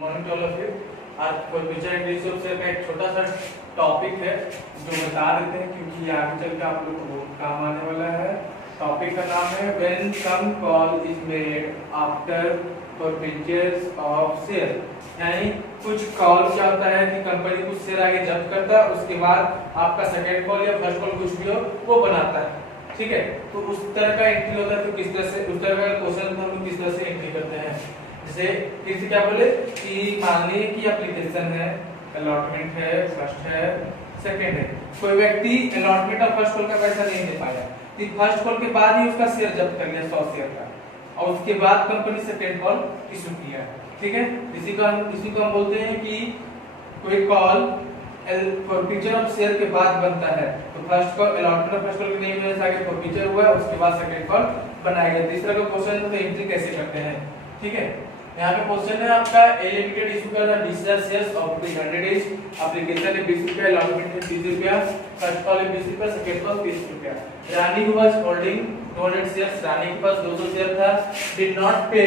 Morning all of you. आज furniture and resource का एक छोटा सा टॉपिक है जो बता देते हैं क्योंकि ये आगे चल के आप लोग को बहुत काम आने वाला है। टॉपिक का नाम है when some call is made after purchase of share. यानी कुछ कॉल क्या होता है कि कंपनी कुछ शेयर आगे जब्त करता है, उसके बाद आपका सेकंड कॉल या फर्स्ट कॉल कुछ भी हो वो बनाता है, ठीक है। तो उस तरह का एंट्री होता है, तो किस तरह से उस तरह का क्वेश्चन हम लोग किस तरह से एंट्री करते हैं। जैसे किसी क्या बोले कि मान लीजिए कि एप्लीकेशन है, अलॉटमेंट है, फर्स्ट है, सेकंड है। कोई व्यक्ति अलॉटमेंट और फर्स्ट कॉल का पैसा नहीं दे पाया, तो फर्स्ट कॉल के बाद ही उसका शेयर जब्त कर लिया 100 शेयर का, और उसके बाद कंपनी सेकंड कॉल इशू किया, ठीक है। इसी को हम बोलते हैं कि कोई कॉल फॉरफीचर ऑफ शेयर के बाद बनता है। तो फर्स्ट कॉल अलॉटमेंट और फर्स्ट कॉल के नहीं मिलने से आगे फॉरफीचर हुआ, उसके बाद सेकंड कॉल बनाया गया। तीसरा का क्वेश्चन है एंट्री कैसे करते हैं, ठीक है। यहाँ पे क्वेश्चन है आपका ए लिमिटेड इशू कर रहा है 20000 शेयर्स ऑफ 100 डेज, एप्लीकेशन है 20 रुपया, अलॉटमेंट है 30 रुपया, फर्स्ट कॉल है 20 रुपया, सेकंड कॉल 30 रुपया। रानी हु वाज होल्डिंग 200 शेयर्स, रानी के पास 200 शेयर था, डिड नॉट पे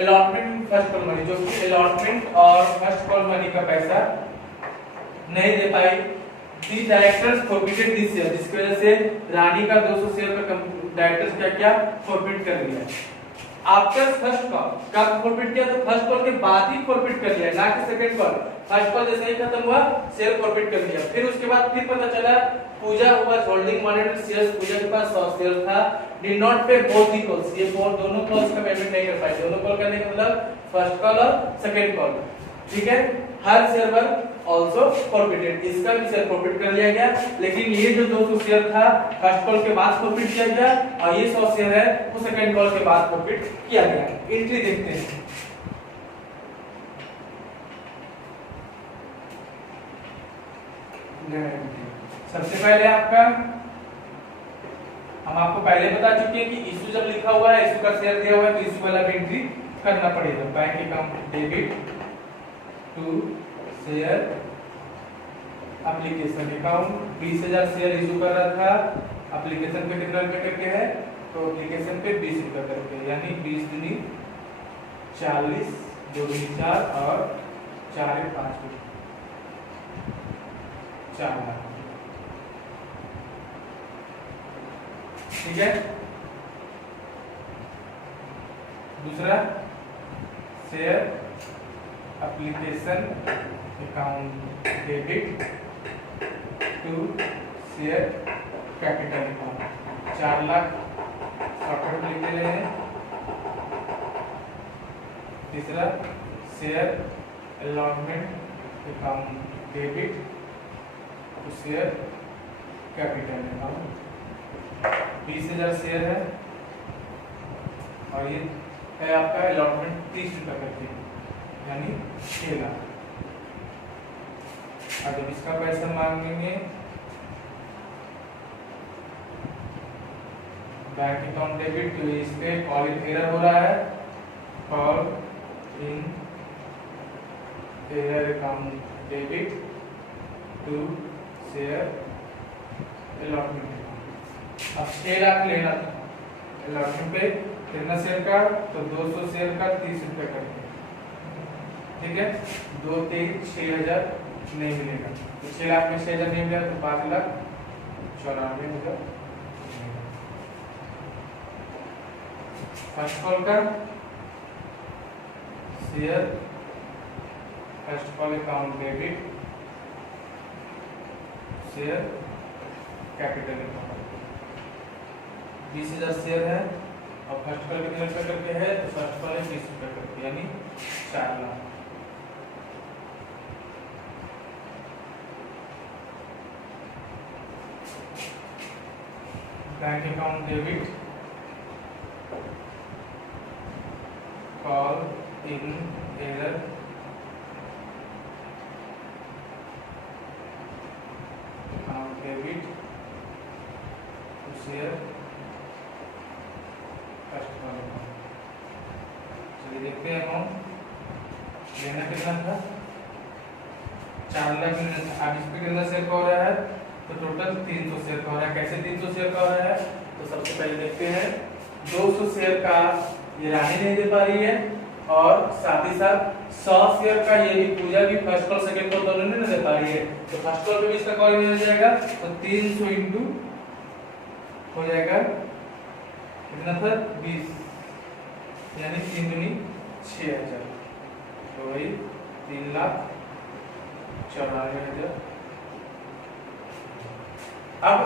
अलॉटमेंट फर्स्ट कॉल मनी, जो कि अलॉटमेंट और फर्स्ट कॉल मनी का पैसा नहीं दे पाई। दी डायरेक्टर्स फॉरफिटेड दिस शेयर, जिसकी वजह से रानी का 200 शेयर का डायरेक्टर्स क्या किया, फॉरफिट कर लिया। आफ्टर फर्स्ट कॉल कब फॉरफिट किया, तो फर्स्ट कॉल के बाद ही फॉरफिट कर लिया, ना कि सेकंड कॉल। फर्स्ट कॉल जैसे ही खत्म हुआ शेयर फॉरफिट कर लिया। फिर उसके बाद फिर पता चला पूजा हुआ होल्डिंग 100 शेयर्स, पूजा के पास 100 शेयर था, डिड नॉट पे बोथ दी कॉल्स, ये दोनों कॉल्स का पेमेंट नहीं कर पाए। दोनों कॉल करने का मतलब फर्स्ट कॉल और सेकंड कॉल, ठीक है। हर शेयर पर आल्सो फॉरफिटेड, इसका भी शेयर फॉरफिट कर लिया गया। लेकिन ये जो 200 शेयर था फर्स्ट कॉल के बाद फॉरफिट किया गया, और ये 100 शेयर है वो सेकंड कॉल के बाद फॉरफिट किया गया। एंट्री देखते हैं। सबसे पहले आपका हम आपको पहले बता चुके हैं कि इशू जब लिखा हुआ है, इशू का शेयर दिया हुआ है, तो इशू वाला भी एंट्री करना पड़ेगा। Bank account debit to share application account, 20000 share issue कर रहा था, एप्लीकेशन पे कितना रुपए करके है, तो एप्लीकेशन पे 20 रुपए करके, यानी 20 दूनी 40, 2 दूनी 4 और 4 5 4 लाख, ठीक है। दूसरा share application account debit to share capital account, 4 lakh shortcut लिख ले रहे हैं। तीसरा share allotment account debit to share capital account, 20000 share है और ये है आपका अलॉटमेंट 30 रुपए करके, यानी 6 लाख। और जब इसका पैसा मांगेंगे बैंक अकाउंट डेबिट, तो इस पे कॉल इन एरर हो रहा है, call in arrear account debit to share allotment. अब 6 लाख लेना था अलॉटमेंट पे, कितना शेयर का, तो 200 शेयर का 30 रुपए करके, ठीक है। 2 3 6000 नहीं मिलेगा, तो 6 लाख में 6000 नहीं मिलेगा, तो 5,94,000। फर्स्ट कॉल का share first call account debit share capital account, 20000 share है और फर्स्ट कॉल कितने रुपए करके है, तो फर्स्ट कॉल है 20 रुपए करके, यानी 4 lakh. Bank account debit call in arrear account debit to share first call account. चलिए देखते हैं अमाउंट लेना कितना था, 4 लाख लेना था। अब इस पे कितना शेयर का हो रहा है, तो टोटल 300 शेयर का हो रहा है। कैसे 300 शेयर का हो रहा है, तो सबसे पहले देखते हैं 200 शेयर का ये रानी नहीं दे पा रही है और साथ ही साथ 100 शेयर का ये भी पूजा भी फर्स्ट कॉल सेकंड कॉल दोनों ने दे पा रही है, तो फर्स्ट कॉल पे भी इसका कॉल हो जाएगा, तो 300 इंटू हो जाएगा कितना था 20, यानी 3 दूनी 6000, तो वही 3,94,000। अब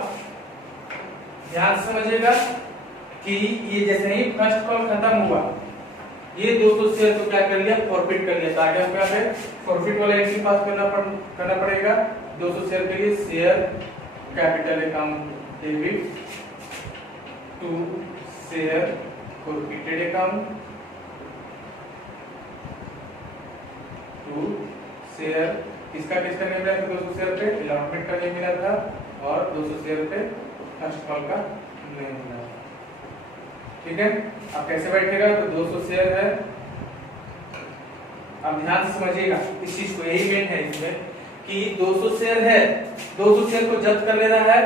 ध्यान से समझिएगा कि ये जैसे ही फर्स्ट कॉल खत्म हुआ, ये 200 शेयर को क्या कर लिया, फॉरफिट कर लिया, तो आगे हम क्या है फॉरफिट वाला एंट्री पास करना पड़ेगा। 200 शेयर के लिए share capital account debit to share forfeited account to share किसका नहीं मिला था 200 शेयर पे अलॉटमेंट का नहीं मिला था, और 200 शेयर पे फर्स्ट कॉल का नहीं मिला। ठीक है, अब कैसे बैठेगा, तो 200 शेयर है। अब ध्यान से समझिएगा इस चीज को, यही मेन है इसमें कि 200 शेयर है, 200 शेयर को जब्त कर लेना है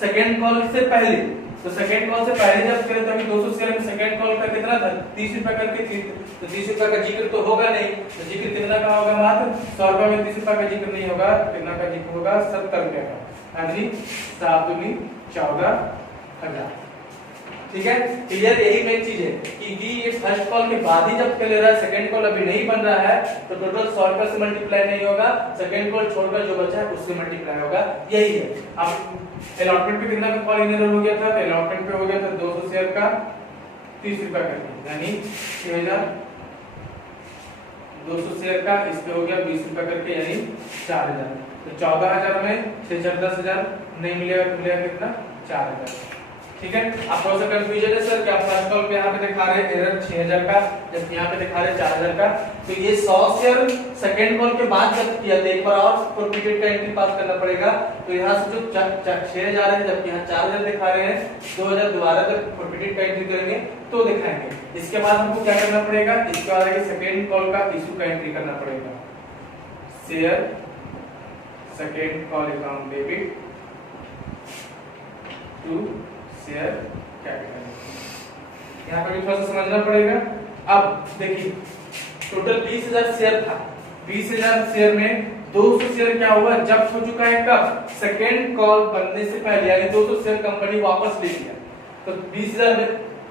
सेकेंड कॉल से पहले, तो सेकेंड कॉल से पहले जब्त करें तो अभी 200 शेयर में सेकेंड कॉल का कितना था 30 रुपए करके थी, तो 30 रुपए का जिक्र तो होगा नहीं, तो जिक्र कितना का होगा, मात्र 100 रुपए में 30 रुपए का जिक्र नहीं होगा, कितना का जिक्र होगा 70 रुपए का, यानी 7 दूनी 14,000। ठीक है, क्लियर, यही मेन चीज है कि ये फर्स्ट कॉल के बाद ही जब कर ले रहा है, सेकंड कॉल अभी नहीं बन रहा है, तो टोटल 100 रुपए से मल्टीप्लाई नहीं होगा, सेकंड कॉल छोड़कर जो बचा है उससे मल्टीप्लाई होगा, यही है। अब अलॉटमेंट पे कितना का कॉल इनर हो गया था, तो अलॉटमेंट पे हो गया था 200 शेयर का 30 रुपए करके, यानी 6000, 200 शेयर का इस पे हो गया 20 रुपए करके, यानी 4000, तो 14,000 में 6 10,000 नहीं मिलेगा, तो मिलेगा कितना 4000। ठीक है, आप थोड़ा सा कंफ्यूजन है सर कि आप फर्स्ट कॉल पे यहाँ पे दिखा रहे एरर 6000 का, जब यहाँ पे दिखा रहे 4000 का, तो ये 100 शेयर सेकंड कॉल के बाद जब किया तो एक बार और फॉरफिटेड का एंट्री पास करना पड़ेगा, तो यहाँ से जो 6000 है, जबकि यहाँ 4000 दिखा रहे हैं, 2000 दोबारा जब फॉरफिटेड का एंट्री करेंगे तो दिखाएंगे। इसके बाद हमको क्या करना पड़ेगा, इसके बाद आगे सेकंड कॉल का इशू का एंट्री करना पड़ेगा, share second call account debit to share capital, यहाँ पे भी थोड़ा सा समझना पड़ेगा। अब देखिए टोटल 20,000 शेयर था, 20,000 शेयर में 200 शेयर क्या हुआ, जब्त हो चुका है कब, सेकेंड कॉल बनने से पहले, यानी 200 शेयर कंपनी वापस ले लिया, तो 20,000 में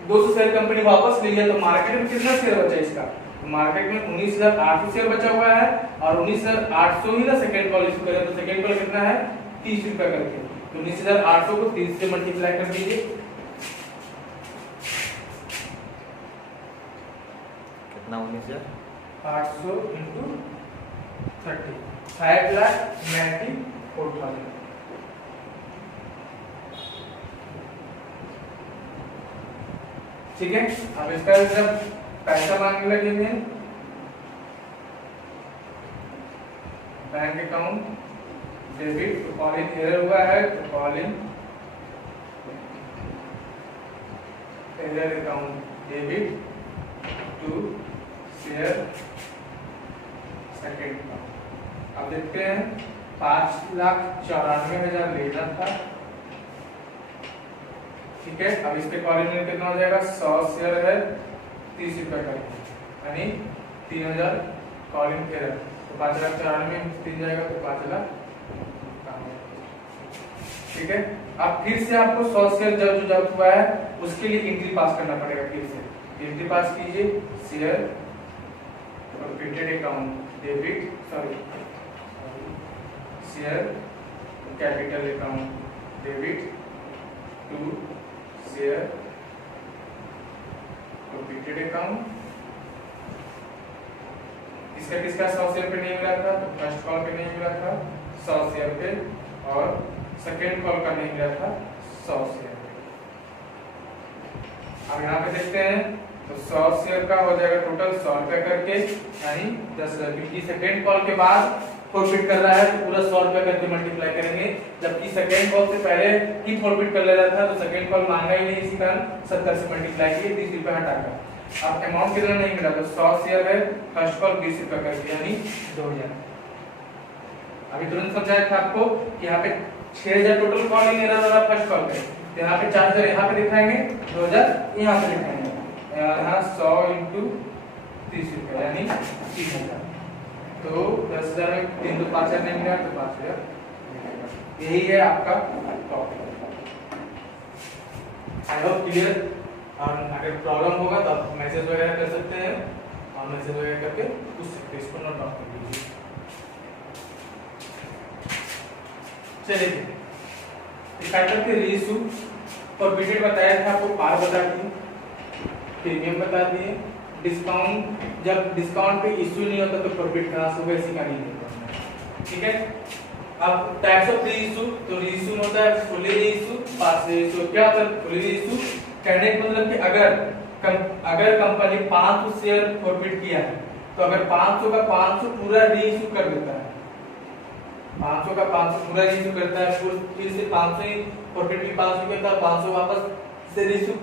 200 शेयर कंपनी वापस ले लिया, तो मार्केट में कितना शेयर बचा इसका, तो मार्केट में 19,800 शेयर बचा हुआ है, और 19,800 ही ना सेकेंड कॉल इशू करें, तो सेकेंड कॉल कितना है 30 रुपए करके, तो 19,800 को 30 से मल्टीप्लाई कर दीजिए, कितना 19,800 इंटू 30, 5,94,000। ठीक है, अब इसका जब पैसा मांगने लगेंगे, बैंक अकाउंट डेबिट, तो कॉलिंग एरर हुआ है, तो calling arrear account debit to share second account. अब देखते हैं 5,94,000 लेना था, ठीक है। अब इसके कॉलिंग में कितना हो जाएगा, 100 शेयर है 30 रुपए का, यानी 3,000 कॉलिंग एरर, तो 5,94,000 में 3 जाएगा तो 5,000। ठीक है, अब फिर से आपको 100 शेयर जब हुआ है उसके लिए एंट्री पास करना पड़ेगा, फिर से एंट्री पास कीजिए, share forfeited account debit share capital account debit to share forfeited account. इसका किसका 100 शेयर पे नहीं मिला था, तो फर्स्ट कॉल पे नहीं मिला था 100 शेयर पे, और सेकेंड कॉल का नहीं मिला था 100 शेयर पे। अब यहाँ पे देखते हैं तो 100 शेयर का हो जाएगा टोटल 100 रुपए करके, यानी 10,000, क्योंकि सेकेंड कॉल के बाद फॉरफिट कर रहा है तो पूरा 100 रुपए करके मल्टीप्लाई करेंगे, जबकि सेकेंड कॉल से पहले ही फॉरफिट कर ले रहा था, तो सेकेंड कॉल मांगा ही नहीं, इसी कारण 70 से मल्टीप्लाई किए 30 रुपए हटाकर। अब अमाउंट कितना नहीं मिला, तो 100 शेयर है, फर्स्ट कॉल 20 रुपए करके, यानी 2,000। अभी तुरंत समझाया था आपको कि यहाँ पे 6,000 टोटल कॉलिंग एरर वाला फर्स्ट कॉल पे, तो यहाँ पे 4,000 यहाँ पे दिखाएंगे, 2,000 यहाँ पे दिखाएंगे, यहाँ 100 इंटू 30 रुपये यानी 3000। तो 10,000 में 3 तो 5,000 नहीं मिला तो 5,000। यही है आपका टॉपिक। I hope clear. और अगर प्रॉब्लम होगा तो आप मैसेज वगैरह कर सकते हैं और मैसेज वगैरह करके पूछ सकते हैं, इसको नोट डाउन कर लीजिए। चलिए स्टार्ट करते हैं। रीइश्यू फॉरबिडेड बताया था आपको, पार बता दिए, प्रीमियम बता दिए, डिस्काउंट जब डिस्काउंट पे इश्यू नहीं होता तो प्रॉफिट कहां से होगा इसी का नहीं होता। ठीक है। अब टाइप्स ऑफ रीइश्यू, तो रीइश्यू होता है फुली रीइश्यू, पार्शियल रीइश्यू। क्या होता है फुली रीइश्यू? कहने का मतलब कि अगर कंपनी 500 शेयर फॉरबिड किया है तो अगर 500 का 500 पूरा रीइश्यू कर देता है, 500 का 500 पूरा रीइश्यू करता है, फिर से 500 ही प्रॉफिट भी 500 के था, 500 वापस से रीइश्यू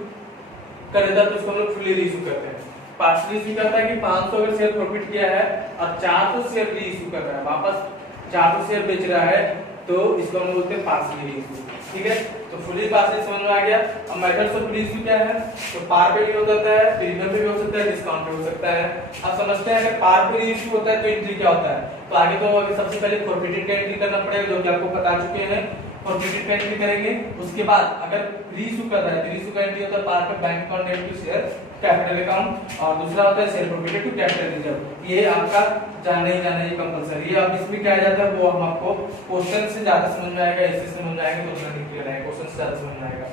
कर देता है तो उसको हम लोग फुली रीइश्यू करते हैं। पार्शियल रीइश्यू कहता है कि 500 अगर शेयर प्रॉफिट किया है और 400 शेयर रीइश्यू कर रहा है, वापस 400 शेयर बेच रहा है, तो इसको हम बोलते हैं पार्शियल रीइश्यू। ठीक है। तो फुली पार्शियल समझ में आ गया। अब मेथड्स ऑफ रीइश्यू क्या है? तो पार पे भी हो सकता है, प्रीमियम पे भी हो सकता है, डिस्काउंट पे हो सकता है। अब समझते हैं अगर पार पे रीइश्यू होता है तो एंट्री क्या होता है। तो आगे तो अगर सबसे पहले फॉरबिडेड का एंट्री करना पड़ेगा, जो कि आपको बता चुके हैं। फॉरबिडेड का एंट्री करेंगे, उसके बाद अगर रीइश्यू कर रहा है तो रीइश्यू का एंट्री होता है पार पे bank account debit to share capital account, और दूसरा होता है share forfeited to capital reserve. ये आपका जाना ही कंपलसरी है। अब इसमें क्या आ जाता है वो हम आपको क्वेश्चन से ज्यादा समझ में आएगा, इससे समझ में आएगा तो उतना नहीं क्लियर आएगा, क्वेश्चन से ज्यादा समझ में आएगा।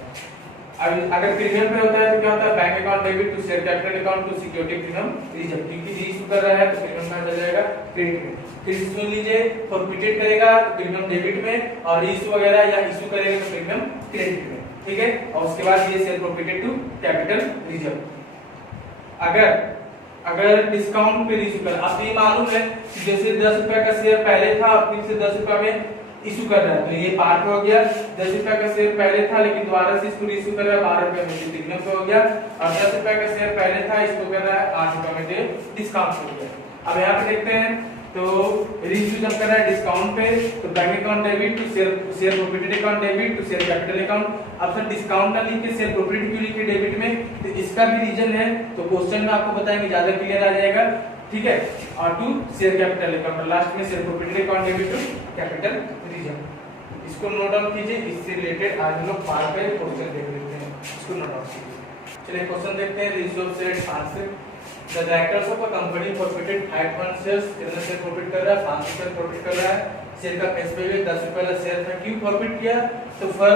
अब अगर प्रीमियम पे होता है तो क्या होता है bank account debit to share capital account to security premium reserve, क्योंकि रीइश्यू कर रहा है तो प्रीमियम कहां चला जाएगा? क्रेडिट में। फिर सुन लीजिए, फॉरबिडेड करेगा तो प्रीमियम डेबिट में, और रीइश्यू वगैरह या इश्यू करेगा तो प्रीमियम क्रेडिट में। ठीक है। और उसके बाद ये share forfeited to capital reserve. अगर डिस्काउंट पे रीइश्यू कर, आपको ये मालूम है कि जैसे 10 रुपए का शेयर पहले था फिर से 10 रुपए में इशू कर रहा है तो ये पार पे हो गया। 10 रुपए का शेयर पहले था लेकिन दोबारा से इसको रीइश्यू कर रहा है 12 रुपए में, प्रीमियम पे हो गया। और 10 रुपए का शेयर पहले था इसको कर रहा है 8 रुपए में, डिस्काउंट हो गया। अब यहाँ पे देखते हैं तो रीइश्यू जब कर रहा है डिस्काउंट पे तो bank account debit to share forfeited account debit to share capital account. अब सर डिस्काउंट ना लिख के शेयर प्रॉफिट क्यों लिखे डेबिट में? तो इसका भी रीजन है, तो क्वेश्चन में आपको बताएंगे, ज्यादा क्लियर आ जाएगा। ठीक है। और to share capital account, last में share forfeited account debit to capital reserve. इसको नोट डाउन कीजिए, इससे रिलेटेड आज हम लोग पार पे क्वेश्चन देख लेते हैं, इसको नोट डाउन कीजिए। चलिए क्वेश्चन देखते हैं। रीइश्यू ऑफ शेयर 5 से The directors of a company forfeited 5 shares, कितना शेयर प्रॉफिट कर रहा है? 500 शेयर प्रॉफिट कर रहा है। शेयर का फेस वैल्यू 10 रुपए वाला शेयर था, क्यों प्रॉफिट किया? तो for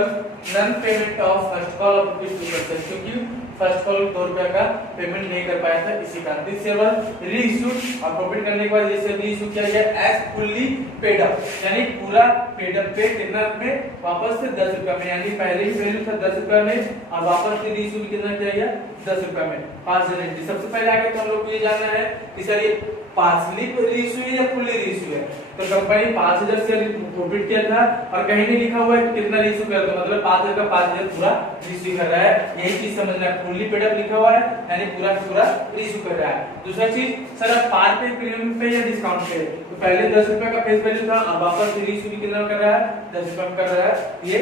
non payment of first call of ₹2, क्योंकि फर्स्ट कॉल 2 रुपए का पेमेंट नहीं कर पाया था, इसी कारण दिस शेयर वाज रीइश्यूड। और प्रॉफिट करने के बाद ये शेयर रीइश्यू किया गया एज फुल्ली पेड अप, यानी पूरा पेड अप पे कितना में? वापस से 10 रुपए में, यानी पहले ही वैल्यू था 10 रुपए में और वापस से रीइश्यू कितना किया गया? 10 रुपए में। 5,000 एंट्री। सबसे पहले आगे तो हम लोग को ये जानना है कि सर ये पार्शियली रीइश्यू है या फुल्ली रीइश्यू है। तो कंपनी 5,000 शेयर प्रॉफिट किया था और कहीं नहीं लिखा हुआ है कि कितना रीइश्यू कर दो, मतलब 5,000 का 5,000 पूरा रीइश्यू कर रहा है, यही चीज समझना है। फुल्ली पेड अप लिखा हुआ है यानी पूरा पूरा रीइश्यू कर रहा है। दूसरा चीज सर अब पार पे, प्रीमियम पे या डिस्काउंट पे? तो पहले 10 रुपए का फेस वैल्यू था और वापस रीइश्यू कितना कर रहा है? 10 रुपए कर रहा है, ये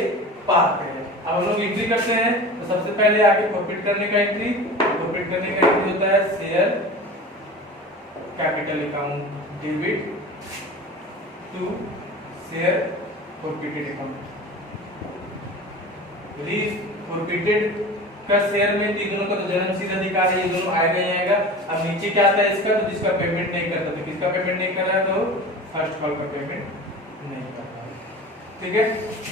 पार पे है। अब हम लोग एंट्री करते हैं तो सबसे पहले आगे प्रॉफिट करने का एंट्री होता है share capital account debit to share forfeited account. Forfeited का शेयर में तीनों का तो जन्मसिद्ध अधिकार है, ये दोनों आएगा ही आएगा। अब नीचे क्या आता है इसका? तो जिसका पेमेंट नहीं करता, तो किसका पेमेंट नहीं कर रहा है? तो फर्स्ट कॉल का पेमेंट नहीं कर रहा है। ठीक है।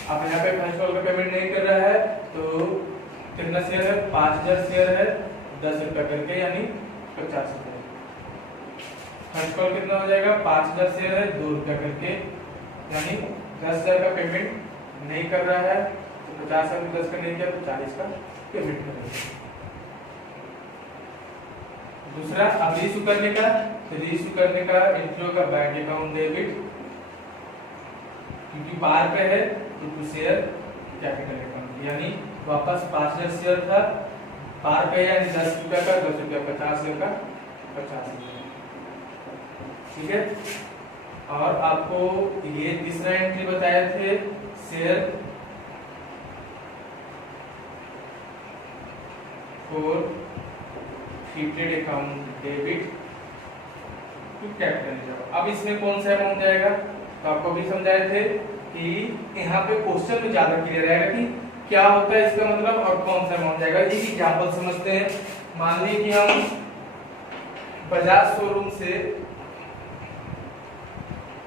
अब यहाँ पे फर्स्ट कॉल का पेमेंट नहीं कर रहा है तो कितना शेयर है? 5,000 शेयर है, 10 रुपए करके यानी 50 रुपए। फर्स्ट कॉल कितना हो जाएगा? 5,000 शेयर है, 2 रुपए करके यानी 10,000 का पेमेंट नहीं कर रहा है, तो 50 में 10 का नहीं किया तो 40 का पेमेंट करेगा। दूसरा अब रीइश्यू करने का, तो रीइश्यू करने का एंट्री होगा बैंक अकाउंट डेबिट, क्योंकि पार पे है तो शेयर कैपिटल अकाउंट, यानी वापस 5,000 शेयर था पार पे यानी 10 रुपए का 10 रुपया, 50 शेयर का 50 रुपया। ठीक है। और आपको ये तीसरा एंट्री बताए थे share forfeited account debit to capital reserve. अब इसमें कौन सा अमाउंट जाएगा, तो आपको भी समझाए थे कि यहाँ पे क्वेश्चन में ज्यादा क्लियर रहेगा कि क्या होता है इसका मतलब और कौन सा अमाउंट जाएगा। एक एग्जांपल समझते हैं। मान लीजिए कि हम बजाज शोरूम से,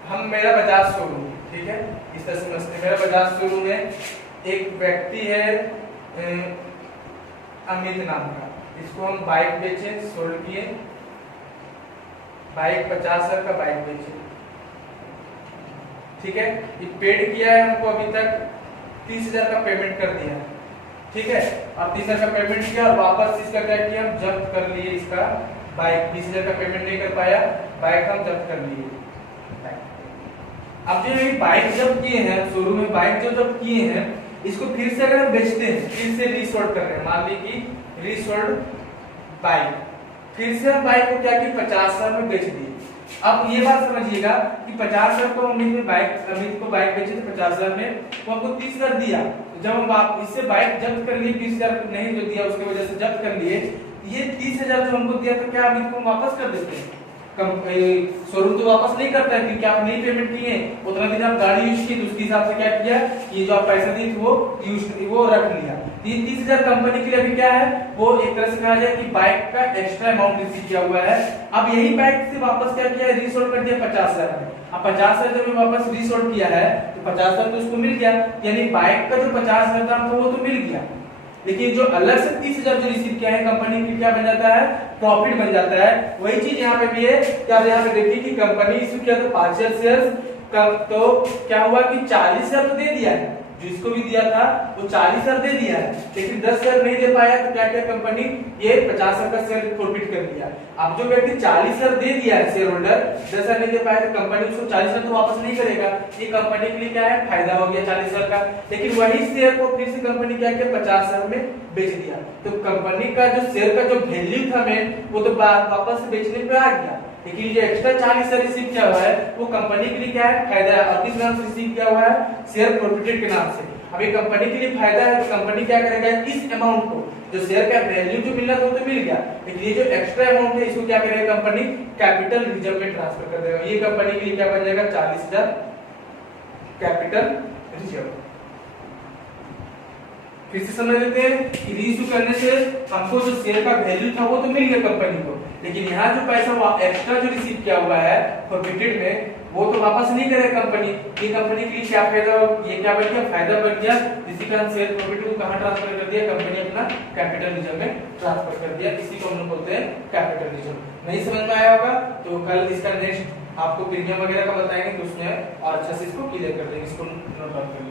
हम मेरा बजाज शोरूम, ठीक है, इस तरह समझते हैं। मेरा बजाज शोरूम है, एक व्यक्ति है अमित नाम का, इसको हम बाइक बेचे, सोल्ड किए, बाइक 50,000 का बाइक बेचे, ठीक है। ये पेड किया है हमको, अभी तक 30,000 का पेमेंट कर दिया, ठीक है। अब 30,000 का पेमेंट किया और वापस इसका क्या किया, हम जब्त कर लिए इसका बाइक। 20,000 का पेमेंट नहीं कर पाया, बाइक हम जब्त कर लिए। अब जो ये बाइक जब्त किए हैं शोरूम में, बाइक जो जब्त किए हैं, इसको फिर से अगर हम बेचते हैं, फिर से रीसोल्ड कर रहे हैं, मान लीजिए कि रीसोल्ड बाइक, फिर से हम बाइक को क्या कि 50,000 में बेच दिए। अब ये बात समझिएगा कि 50,000 को अमित को बाइक बेचे थे 50,000 में, तो हमको 30,000 दिया। जब हम इससे बाइक जब्त कर लिए, 20,000 नहीं जो दिया उसकी वजह से जब्त कर लिए, ये 30,000 जो हमको दिया, तो क्या अमित को वापस कर देते हैं? शोरूम तो वापस नहीं करता है क्योंकि आप नहीं पेमेंट किए, उतना दिन आप गाड़ी यूज की, तो उसके हिसाब से क्या किया, ये जो आप पैसा दिए वो रख लिया। ये 30,000 कंपनी के लिए अभी क्या है, वो एक तरह से कहा जाए कि बाइक का एक्स्ट्रा अमाउंट रिसीव किया हुआ है। अब यही बाइक से वापस क्या किया, रीसोल्ड कर दिया 50,000 में। अब 50,000 जब वापस रीसोल्ड किया है तो 50,000 तो उसको मिल गया, यानी बाइक का जो 50,000 दाम था वो तो मिल गया, लेकिन जो अलग से 30,000 जो रिसीव किया है कंपनी की, क्या बन जाता है, प्रॉफिट बन जाता है। वही चीज यहाँ पे भी है। क्या यहाँ पे देखिए कि कंपनी इशू किया तो पार्शियल शेयर्स का, तो क्या हुआ कि 40,000 तो दे दिया है, जिसको भी दिया था वो 40,000 दे दिया है, लेकिन 10,000 नहीं दे पाया, तो क्या किया कंपनी, ये 50,000 का शेयर फॉरफिट कर दिया। अब जो व्यक्ति 40,000 दे दिया है शेयर होल्डर, 10,000 नहीं दे पाया, तो कंपनी उसको 40,000 तो वापस नहीं करेगा। ये कंपनी के लिए क्या है, फायदा हो गया 40,000 का। लेकिन वही शेयर को फिर से कंपनी क्या किया, 50,000 में बेच दिया। तो कंपनी का जो शेयर का जो वैल्यू था मेन, वो तो वापस बेचने पे आ गया, लेकिन जो एक्स्ट्रा 40,000 रिसीव किया हुआ है वो कंपनी के लिए क्या है, फायदा है। और किस नाम से रिसीव किया हुआ है, शेयर प्रॉफिटेड के नाम से। अब ये कंपनी के लिए फायदा है, तो कंपनी क्या करेगा, इस अमाउंट को, जो शेयर का वैल्यू जो मिलना था वो तो मिल गया, लेकिन ये जो एक्स्ट्रा अमाउंट है इसको क्या करेगा कंपनी, कैपिटल रिजर्व में ट्रांसफर कर देगा। ये कंपनी के लिए क्या बन जाएगा, 40,000 कैपिटल रिजर्व। फिर से समझ लेते हैं कि रीइश्यू करने से हमको जो शेयर का वैल्यू था वो तो मिल गया कंपनी को, लेकिन यहाँ जो पैसा एक्स्ट्रा जो रिसीव किया हुआ है फॉरफिटेड में, वो तो वापस नहीं करेगा कंपनी। ये कंपनी के लिए क्या फायदा, ये क्या बन गया, फायदा बन गया। इसी का शेयर प्रॉफिट को कहाँ ट्रांसफर कर दिया, कंपनी अपना कैपिटल रिजर्व में ट्रांसफर कर दिया। इसी को हम लोग बोलते हैं कैपिटल रिजर्व। नहीं समझ में आया होगा तो कल इसका नेक्स्ट आपको प्रीमियम वगैरह का बताएंगे, तो उसमें और अच्छा से इसको क्लियर कर देंगे, इसको नोट डाउन कर